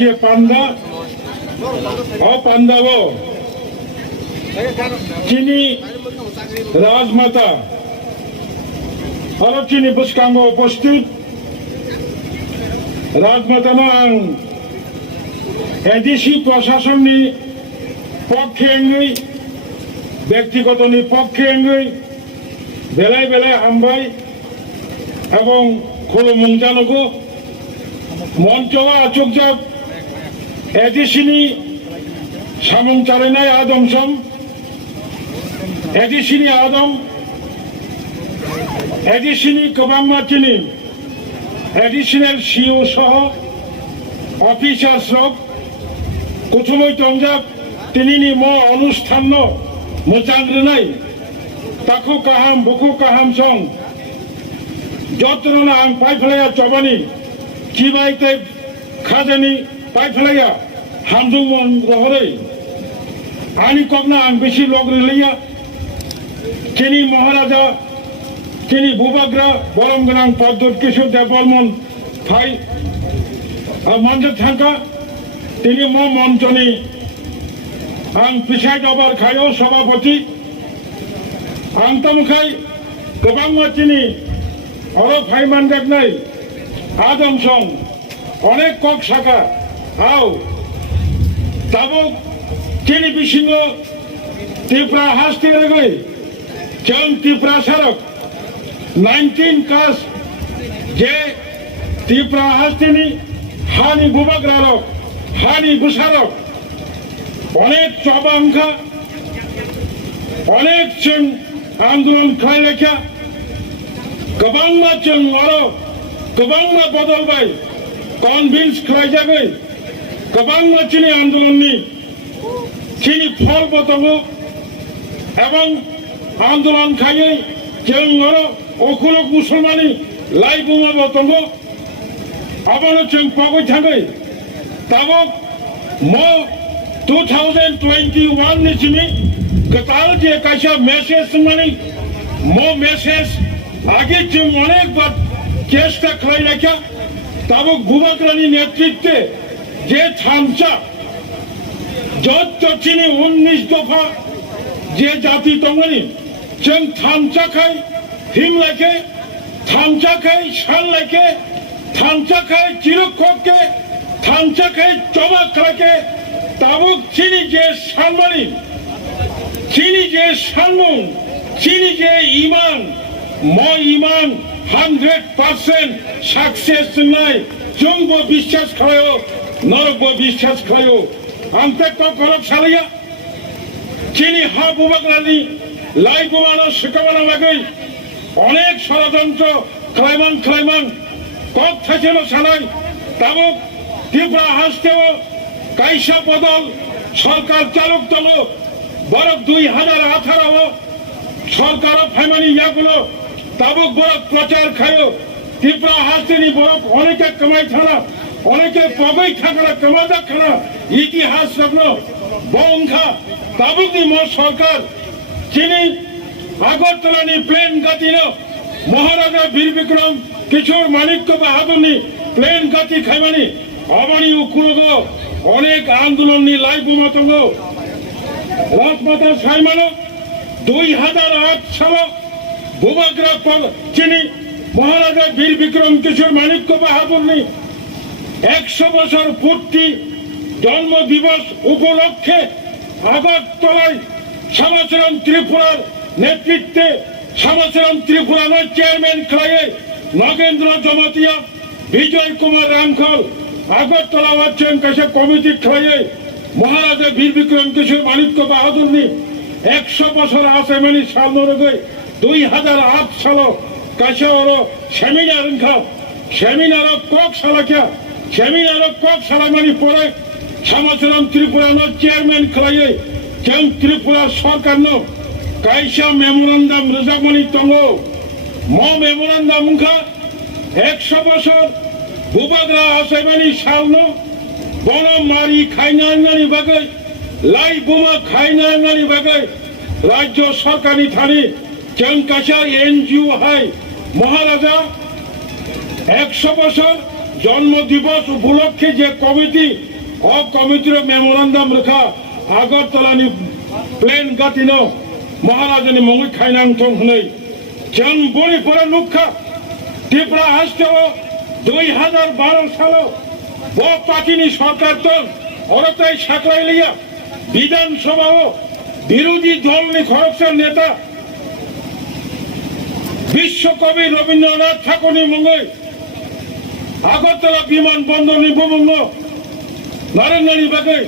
যে পান্দা পান্দাব চিনি রাজমাতা আরো চিনি পুষ্কাঙ্গ উপস্থিত রাজমাতা এডিসি প্রশাসননি পক্ষে এঙ্গই ব্যক্তিগত পক্ষে এঙ্গই বেলায় বেলায় হামবাই এবং খোলো মুংজানগো মঞ্চवा আচুকজাব এডিসিনি সামং চালাইনাय आदम सम एडिसिनि आदम एडिसिनि गोबां मानसिनि एडिसिनेल सिओ सह अफिसार्स रक कुथुमै दंजाब दिनैनि म अनुष्ठान मोजांग्रोनाय ताखौ गाहाम बुखौ गाहाम सं जतन आं पाइफलाया जबानि जिबायते खाजानि पाइफलाया हामदुंमन रहरै आंनि कगना आं बेसि लग्रोलैया चिनी महाराजा चिनी बुबाग्रा बरम गोनां पद्मत किशोर देवबर्मन भाई मन्जर थांका तिनी म मन्चनि आं प्रिसाइड ओभार खायो सभापति आं तमखाय गोबां मानसिनि अर भाई मानजागनाय आदम सं अनेक कक शाखा आव दाबो चिनी बिसिंग त्रिपुरा हास्ति गई जों त्रिपुरा सारक 19 कास जे त्रिपुरा हास्तिनि हानि बुबाग्रारक हानि बुसारक अनेक चबांखा अनेक जों आंदोलन खालायलेखा गोबांना जों आरो गोबांना बदलबाय कनभिन्स खालायजागै गोबां मानसिनि आंदोलननि चिनी फल बतंगो एवं आंदोलन खायै जों आरो अखुलक मुसलमानी लाई बुमा बतंगो आबानो जों पागै थांगै ताबो म 2021 नि चिनी गताल जे कायसा मेसेज माने म मेसेज आगे जों अनेक बार चेष्टा खालायलेखा ताबो बुबाग्रानि नेतृत्वे जे थामसा जत चिनी 19 दफा जे जाति दंगनि जों थामसाखाय हिम लायखे थामसाखाय सान लायखे थामसाखाय चिरकके थामसाखाय जमा खालायखे ताबुक चिनी जे सानमानि चिनी जे सानमुं चिनी जे ईमान म ईमान 100% सक्सेस जोंनाय जोंबो बिश्वास खालायो नरकबो बिश्वास खालायो आंते करब सालैया चिनी हा बुबाग्रानि लाई बुमानो सिखाबानो लागै अनेक षड़यंत्र खालायमान कक थाइसेल' सानाय दाबो त्रिपुरा हास्तेव कायसा बदल सरकार चालुक दङ बरफ 2018 सरकार फाइमानि यागुलो दाबो बरफ प्रचार खायो त्रिपुरा हास्तेनि बरफ अनेके कमाई थाना अनेके पगै थागरा कमादा खाना इतिहास रत्न बंखा ताबुकनि म सरकार चिनी आगरतलानि प्लेन गतिनो महाराजा वीर विक्रम किशोर माणिक्य बाहादुरनि प्लेन गति खायमानि अबानि उखुलगो अनेक आंदोलननि लाई बुमा दङ राजमाता सायमानो 2008 साल बुबाग्रा चिनी महाराजा वीर विक्रम किशोर माणिक्य बाहादुरनि 100 বছর পূর্তি জন্ম দিবস উপলক্ষে আগরতলায় শ্যামাচরণ ত্রিপুরার নেতৃত্বে শ্যামাচরণ ত্রিপুরার চেয়ারম্যান খাইয়ে নগেন্দ্র জমাতিয়া বিজয় কুমার রামখল আগরতলা ওয়াচন কাছে কমিটি খাইয়ে মহারাজা বীর বিক্রম কিশোর মাণিক্য বাহাদুরনি 100 বছর আছে মানে সাল নরগে 2008 সাল কাছে ওর সেমিনার সেমিনার কক সালাকিয়া सेमिनार कक सालामानि परे श्यामाचरण त्रिपुरानो चेयरमैन खालायो जों त्रिपुरा सरकारनो कायसा मेमोरेन्डाम रोजाबमानि दङ म मेमोरेन्डाम उनखा 100 बछर बुबाग्रा आसायमानि सालनो बन मारि खायनायनि बागै लाई बुमा खायनायनि बागै राज्य सरकारनि थानि जों कायसा एनजिओ हाय महाराजा 100 बछर जन्म दिवस उपलक्षे जे कमिटी কমিটির মেমোরান্ডাম রেখা আগরতলানি প্লেন গাতিনো মহারাজানি মঙ্গল খাইনাং থং হनै जों बयबो नुखा त्रिपुरा हास्टेव 2012 साल ब पार्टीनि सरकार दल अरताय साकलाइलिया विधानसभाव विरोधी दलनि खरगपुर नेता विश्वकवि रवीन्द्रनाथ ठाकुरनि मुङै আগরতলা বিমানবন্দরनि बुबुंनो नरेन्द्रनि बागै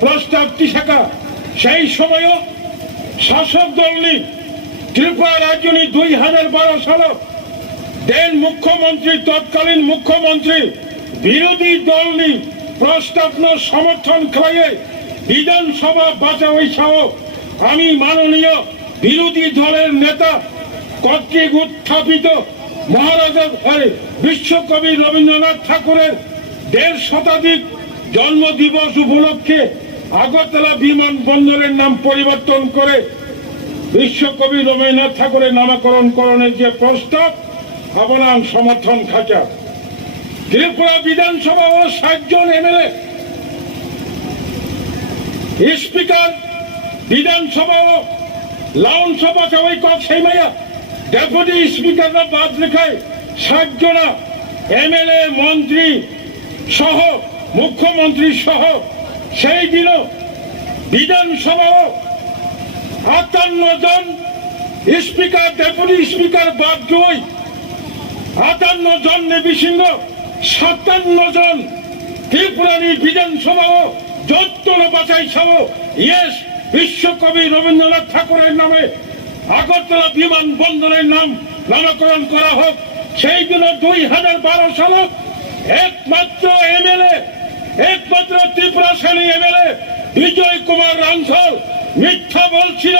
प्रस्ताव थिसाखा সেই সময়ও শাসক দলनि त्रिपुरा राज्यनि 2012 साल देन मुख्यमंत्री तत्कालीन मुख्यमंत्री विरोधी दलनि प्रस्तावनो समर्थन खालायै विधानसभा बाचावै साओ आमी माननीय विरोधी दलेर नेता कर्तृक उत्थापित महाराजा विश्वकवि रवीन्द्रनाथ ठाकुरेर 1.5 शताधिक जन्म दिवस उपलक्षे আগরতলা বিমানবন্দরের নাম পরিবর্তন করে বিশ্বকবি রবীন্দ্রনাথ ঠাকুরের নামকরণ করণের যে প্রস্তাব আবনাং সমর্থন খাঁচা ত্রিপুরা বিধানসভা ও 60 জন এমএলএ স্পিকার বিধানসভা ও লাউন সভা সবাই কক সেইমাইয়া ডেপুটি স্পিকাররা বাদ রেখায় 60 জন এমএলএ মন্ত্রী সহ মুখ্যমন্ত্রী সহ সেই দিন বিধানসভা 58 জন স্পিকার ডেপুটি স্পিকার বাদ গই 58 জন নিবিসিন্ন 57 জন ত্রিপুরানি বিধানসভা যত্ন বাছাই সহ ইয়েস বিশ্বকবি রবীন্দ্রনাথ ঠাকুরের নামে আগরতলা বিমানবন্দরের নামকরণ করা হোক সেই দিন 2012 সাল একমাত্র এমএলএ একমাত্র ত্রিপুরা সেনী এমএলএ বিজয় কুমার রাংসল মিথ্যা বলছিল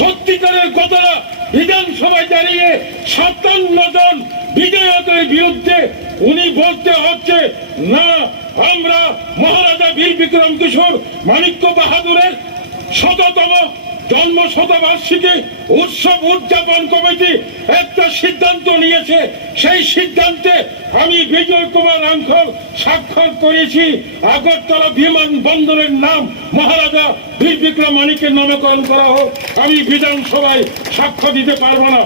সত্যিকারের কথাটা বিধানসভায় দাঁড়িয়ে 57 জন বিধায়কের বিরুদ্ধে উনি বলতে হচ্ছে না আমরা মহারাজা বীর বিক্রম কিশোর মানিক্য বাহাদুরের 100তম জন্ম শতবার্ষিকী উৎসব উদযাপন কমিটি একটা সিদ্ধান্ত নিয়েছে সেই সিদ্ধান্তে আমি বিজয় কুমার রাংখল স্বাক্ষর করেছি আগরতলা বিমানবন্দরের নাম মহারাজা বীর বিক্রম মানিকের নামকরণ করা হোক আমি বিধানসভায় সাক্ষ্য দিতে পারবো না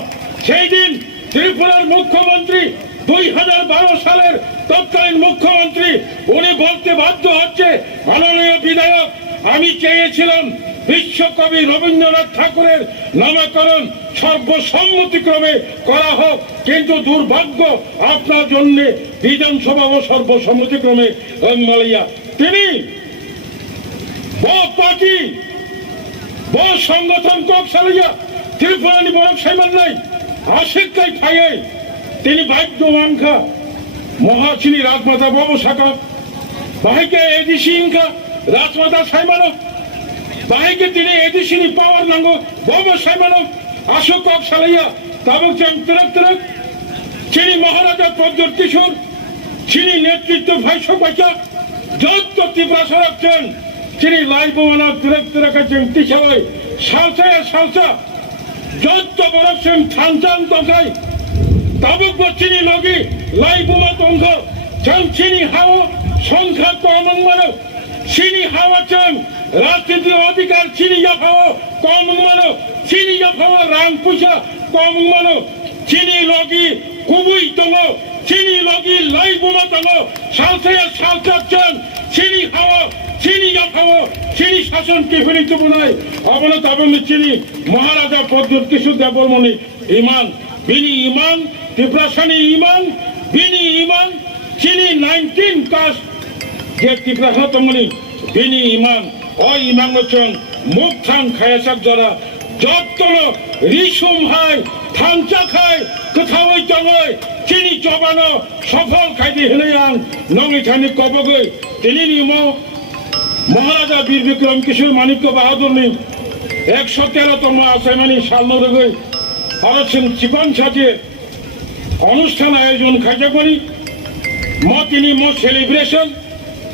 সেই দিন ত্রিপুরার মুখ্যমন্ত্রী 2012 সালের তৎকালীন মুখ্যমন্ত্রী উনি বলতে বাধ্য হচ্ছে মাননীয় বিধায়ক আমি চেয়েছিলাম বিশ্বকবি রবীন্দ্রনাথ ঠাকুরের নামকরণ সর্বসম্মতিক্রমে করা হোক কিন্তু দুর্ভাগ্য আপনার জন্য বিধানসভা ও সর্বসম্মতিক্রমে মালিয়া তিনি পার্টি সংগঠন কক সালিয়া ত্রিপুরানি বড় সাইমান নাই আশিকাই খাইয়ে তিনি বাধ্য মানখা মহাচিনী রাজমাতা বাবু শাখা বাহিকে এডিসি ইনকা রাজমাতা সাইমানো বাহিকে তিনি এডিসিনি পাওয়ার নাঙ্গো বাবু সাইমানো আশোক সালাইয়া তাবক চান তুরক তুরক চিনি মহারাজা প্রদ্যোৎ কিশোর চিনি নেতৃত্ব ভাইসক বাচ্চা যত ত্রিপুরা সরাচ্ছেন চিনি লাইব মানা তুরক তুরক আছেন তিসাওয়াই সালসায় সালসা যত বরফছেন থানচান তঙ্কাই তাবক চিনি লগি লাইব মা তঙ্ক চান চিনি হাও সংখ্যা কম মানো চিনি হাওয়া চান রাজনীতি অধিকার চিনি জাফাও কম মানো চিনি জাফাও রাং পয়সা কম মানো চিনি লগি কুবুই দङ চিনি লগি লাইবুমা দङ সালসায়া সালসাচ্ছেন চিনি হাওয়া চিনি জাফাও চিনি শাসন কেফিনি তুবনাই অবনত তাবনি চিনি মহারাজা প্রদ্যোৎ কিশোর দেববর্মণি ইমান বিনি ইমান ত্রিপুরাসানি ইমান বিনি ইমান চিনি 19 কাস্ট যে ত্রিপুরা তমনি বিনি ইমান ও ইমান হচ্ছেন মুখ থান খায়াসাক যারা যত্ন রিসুম হাই থানচা খায় কোথাও দঙই চিনি চবানো সফল খাইতে হলে আং নঙি খানি কবগৈ তিনি নিম মহারাজা বীর বিক্রম কিশোর মানিক্য বাহাদুরনি 113তম আসামানি সালনরগৈ ভারতসিং চিকন সাজে অনুষ্ঠান আয়োজন খাইজাকমানি তিনি সেলিব্রেশন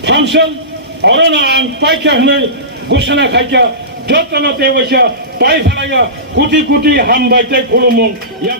ফাংশন অরনা আং পাইকা হনে ঘোষণা খাইকা যত্নতে বসা পাই ফেলাইয়া কোটি কোটি হামবাইতে খুলুমং ইয়া